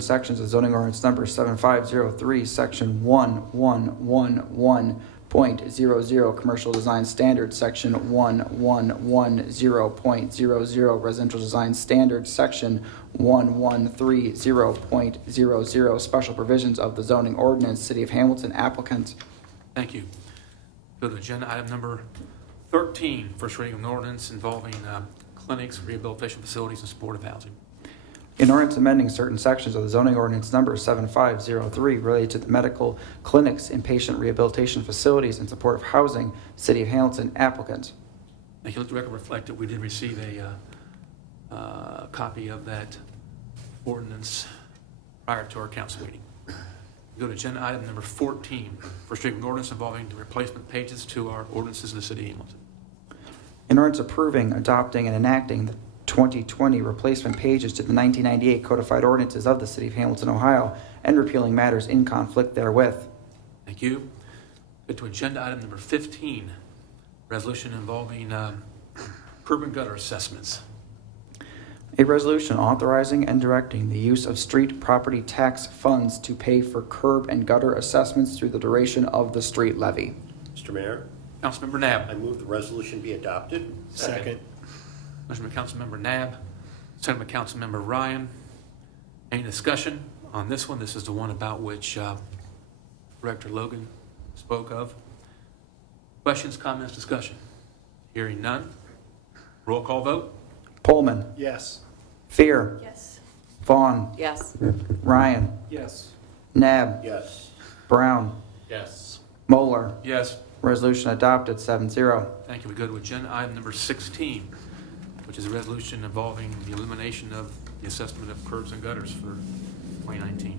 certain sections of zoning ordinance number 7503, section 1111.00, commercial design standards, section 1110.00, residential design standards, section 1130.00, special provisions of the zoning ordinance, City of Hamilton, applicant. Thank you. Go to agenda item number 13, first reading of an ordinance involving clinics, rehabilitation facilities, and supportive housing. An ordinance amending certain sections of the zoning ordinance number 7503 related to the medical clinics, inpatient rehabilitation facilities, and supportive housing, City of Hamilton, applicant. Thank you. Let the record reflect that we did receive a copy of that ordinance prior to our council meeting. Go to agenda item number 14, first reading of an ordinance involving the replacement pages to our ordinances in the City of Hamilton. An ordinance approving, adopting, and enacting the 2020 replacement pages to the 1998 codified ordinances of the City of Hamilton, Ohio, and repealing matters in conflict therewith. Thank you. Go to agenda item number 15, resolution involving curb and gutter assessments. A resolution authorizing and directing the use of street property tax funds to pay for curb and gutter assessments through the duration of the street levy. Mr. Mayor, Councilmember Nab. I move the resolution be adopted. Second. Motion by Councilmember Nab, second by Councilmember Ryan. Any discussion on this one? This is the one about which Director Logan spoke of. Questions, comments, discussion? Hearing none. Roll call vote. Pullman, Yes. Fear, Yes. Vaughn, Yes. Ryan, Yes. Nab, Yes. Brown, Yes. Moeller. Yes. Resolution adopted 7-0. Thank you. We go to agenda item number 16, which is a resolution involving the elimination of the assessment of curbs and gutters for 2019.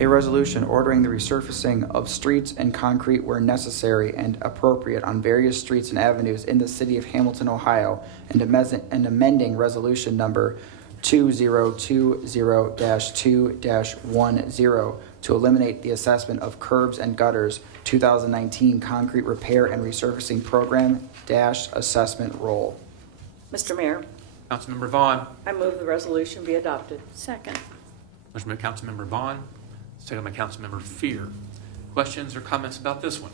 A resolution ordering the resurfacing of streets and concrete where necessary and appropriate on various streets and avenues in the City of Hamilton, Ohio, and amending resolution number 2020-2-10 to eliminate the assessment of curbs and gutters 2019 concrete repair and resurfacing program assessment roll. Mr. Mayor, Councilmember Vaughn. I move the resolution be adopted. Second. Motion by Councilmember Vaughn, second by Councilmember Fear. Questions or comments about this one?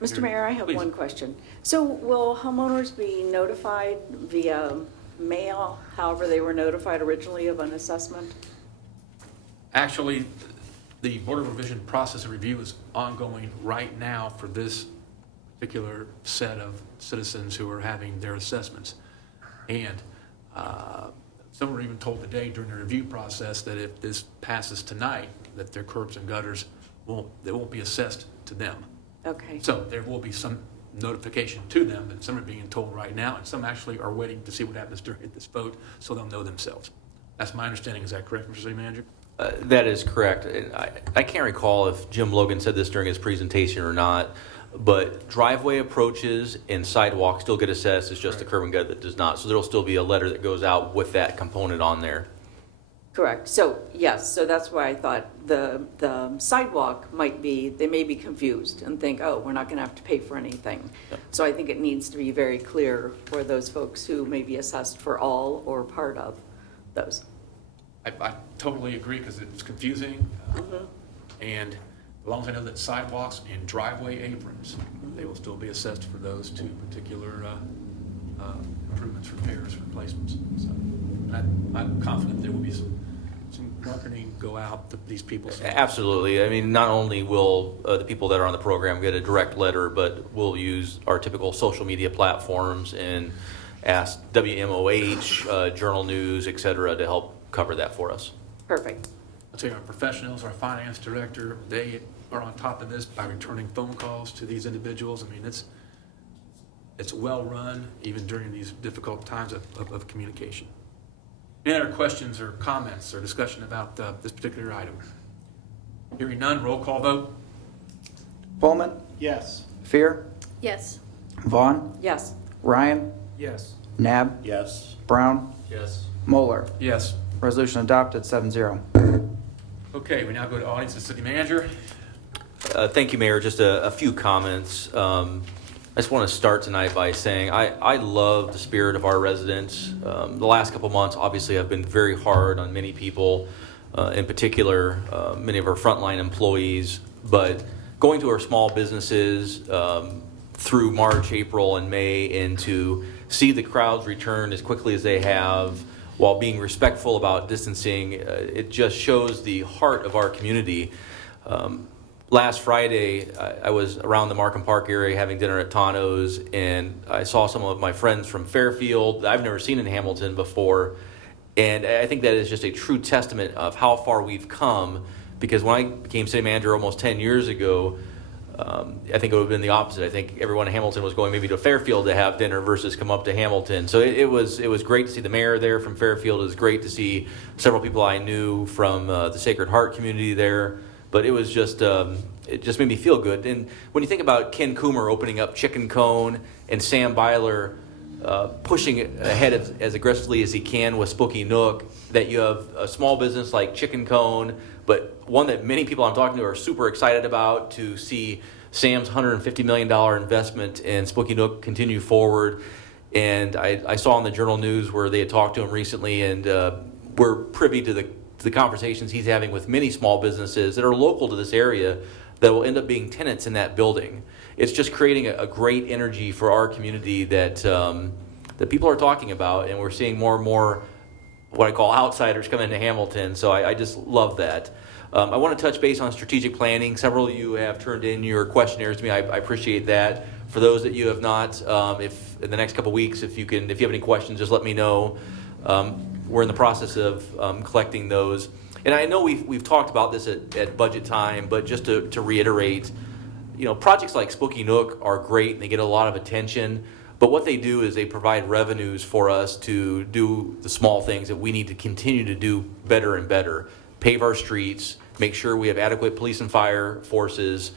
Mr. Mayor, I have Please. one question. So will homeowners be notified via mail, however they were notified originally of an assessment? Actually, the Board of Revision process and review is ongoing right now for this particular set of citizens who are having their assessments. And some were even told today during the review process that if this passes tonight, that their curbs and gutters won't be assessed to them. Okay. So there will be some notification to them, but some are being told right now, and some actually are waiting to see what happens during this vote, so they'll know themselves. That's my understanding. Is that correct, Mr. City Manager? That is correct. I can't recall if Jim Logan said this during his presentation or not, but driveway approaches and sidewalks still get assessed. It's just the curb and gutter that does not. So there'll still be a letter that goes out with that component on there. Correct. So, yes, so that's why I thought the sidewalk they may be confused and think, oh, we're not going to have to pay for anything. Yep. So I think it needs to be very clear for those folks who may be assessed for all or part of those. I totally agree because it's confusing. And as long as I know that sidewalks and driveway aprons, they will still be assessed for those two particular improvements, repairs, replacements. So I'm confident there will be some marketing go out to these people. Absolutely. I mean, not only will the people that are on the program get a direct letter, but we'll use our typical social media platforms and ask WMOH, Journal News, et cetera, to help cover that for us. Perfect. I'll tell you, our professionals, our finance director, they are on top of this by returning phone calls to these individuals. I mean, it's well run even during these difficult times of communication. Any other questions or comments or discussion about this particular item? Hearing none, roll call vote. Pullman, Yes. Fear, Yes. Vaughn, Yes. Ryan, Yes. Nab, Yes. Brown, Yes. Moeller. Yes. Resolution adopted 7-0. Okay, we now go to audience and city manager. Thank you, Mayor. Just a few comments. I just want to start tonight by saying I love the spirit of our residents. The last couple months obviously have been very hard on many people, in particular many of our frontline employees, but going to our small businesses through March, April, and May, and to see the crowds return as quickly as they have while being respectful about distancing, it just shows the heart of our community. Last Friday, I was around the Markham Park area having dinner at Tano's, and I saw some of my friends from Fairfield that I've never seen in Hamilton before. And I think that is just a true testament of how far we've come, because when I became city manager almost 10 years ago, I think it would have been the opposite. I think everyone in Hamilton was going maybe to Fairfield to have dinner versus come up to Hamilton. So it was great to see the mayor there from Fairfield. It was great to see several people I knew from the Sacred Heart community there. But it was just, it just made me feel good. And when you think about Ken Coomer opening up Chicken Cone and Sam Byler pushing ahead as aggressively as he can with Spooky Nook, that you have a small business like Chicken Cone, but one that many people I'm talking to are super excited about, to see Sam's $150 million investment in Spooky Nook continue forward. And I saw in the Journal News where they had talked to him recently, and we're privy to the conversations he's having with many small businesses that are local to this area that will end up being tenants in that building. It's just creating a great energy for our community that that people are talking about, and we're seeing more and more what I call outsiders come into Hamilton. So I just love that. I want to touch base on strategic planning. Several of you have turned in your questionnaires to me. I appreciate that. For those that you have not, if in the next couple weeks, if you have any questions, just let me know. We're in the process of collecting those. And I know we've talked about this at budget time, but just to reiterate, projects like Spooky Nook are great and they get a lot of attention, but what they do is they provide revenues for us to do the small things that we need to continue to do better and better. Pave our streets, make sure we have adequate police and fire forces,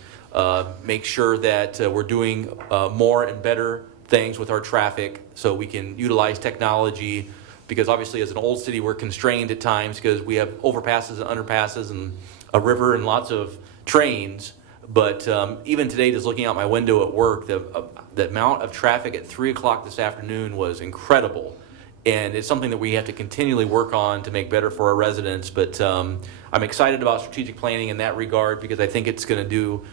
make sure that we're doing more and better things with our traffic so we can utilize technology, because obviously as an old city we're constrained at times because we have overpasses and underpasses and a river and lots of trains. But even today, just looking out my window at work, the amount of traffic at 3 o'clock this afternoon was incredible. And it's something that we have to continually work on to make better for our residents. But I'm excited about strategic planning in that regard, because I think it's going to do,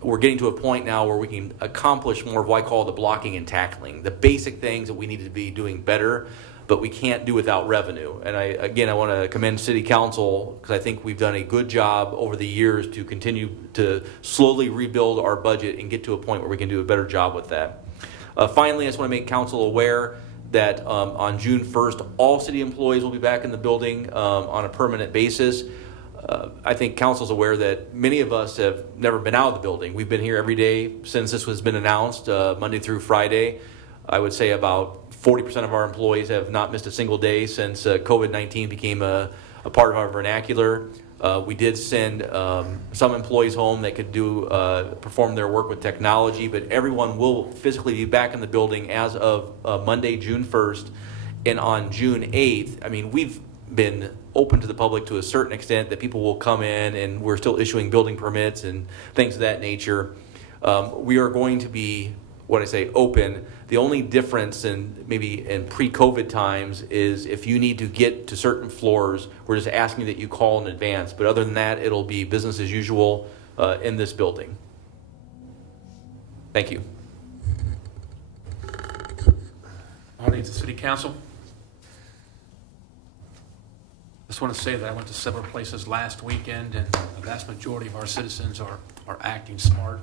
we're getting to a point now where we can accomplish more of what I call the blocking and tackling, the basic things that we need to be doing better, but we can't do without revenue. And I want to commend City Council, because I think we've done a good job over the years to continue to slowly rebuild our budget and get to a point where we can do a better job with that. Finally, I just want to make Council aware that on June 1st, all city employees will be back in the building on a permanent basis. I think Council's aware that many of us have never been out of the building. We've been here every day since this has been announced, Monday through Friday. I would say about 40% of our employees have not missed a single day since COVID-19 became a part of our vernacular. We did send some employees home that could perform their work with technology, but everyone will physically be back in the building as of Monday, June 1st. And on June 8th, we've been open to the public to a certain extent, that people will come in, and we're still issuing building permits and things of that nature. We are going to be, when I say open, the only difference in pre-COVID times is if you need to get to certain floors, we're just asking that you call in advance. But other than that, it'll be business as usual in this building. Thank you. Audience of City Council. I just want to say that I went to several places last weekend, and the vast majority of our citizens are acting smart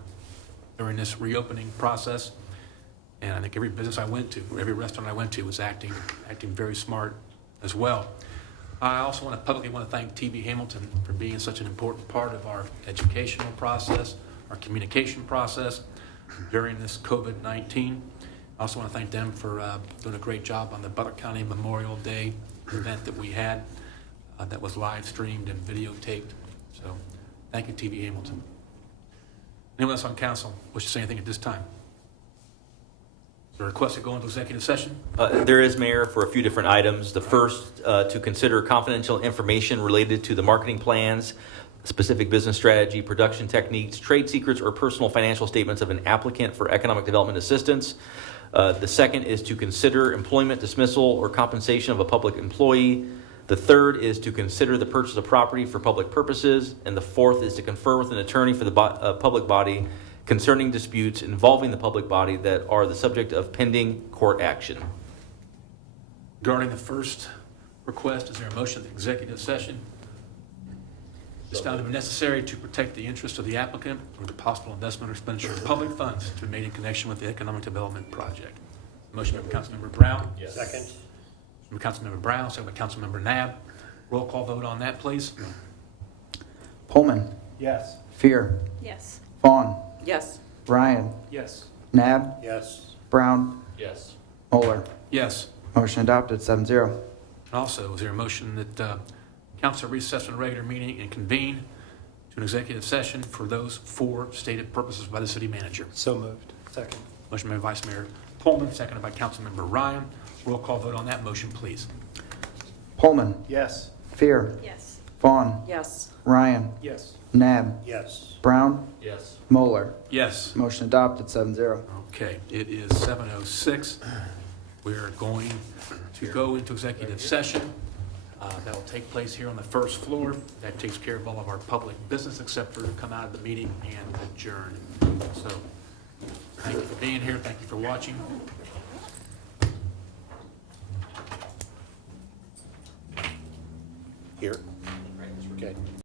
during this reopening process. And I think every business I went to, or every restaurant I went to, was acting very smart as well. I also publicly want to thank TV Hamilton for being such an important part of our educational process, our communication process during this COVID-19. I also want to thank them for doing a great job on the Butler County Memorial Day event that we had that was live streamed and videotaped. So thank you, TV Hamilton. Anyone else on council wish to say anything at this time? Is there a request to go into executive session? There is, Mayor, for a few different items. The first, to consider confidential information related to the marketing plans specific business strategy, production techniques, trade secrets, or personal financial statements of an applicant for economic development assistance. The second is to consider employment dismissal or compensation of a public employee. The third is to consider the purchase of property for public purposes. And the fourth is to confer with an attorney for the public body concerning disputes involving the public body that are the subject of pending court action. Regarding the first request, is there a motion of the executive session? It's found to be necessary to protect the interest of the applicant or the possible investment or expenditure of public funds to be made in connection with the economic development project. Motion by Councilmember Brown. Second. From Councilmember Brown, second by Councilmember Nab. Roll call vote on that, please. Pullman, Yes. Fear, Yes. Vaughn, Yes. Ryan, Yes. Nab, Yes. Brown, Yes. Moeller. Yes. Motion adopted, 7-0. And also, is there a motion that council recess from the regular meeting and convene to an executive session for those four stated purposes by the city manager? So moved. Second. Motion by Vice Mayor Pullman, seconded by Councilmember Ryan. Roll call vote on that motion, please. Pullman, Yes. Fear, Yes. Vaughn, Yes. Ryan, Yes. Nab, Yes. Brown, Yes. Moeller. Yes. Motion adopted, 7-0. Okay, it is 7:06. We're going to go into executive session. That will take place here on the first floor. That takes care of all of our public business except for to come out of the meeting and adjourn. So, thank you for being here. Thank you for watching. Here? Okay.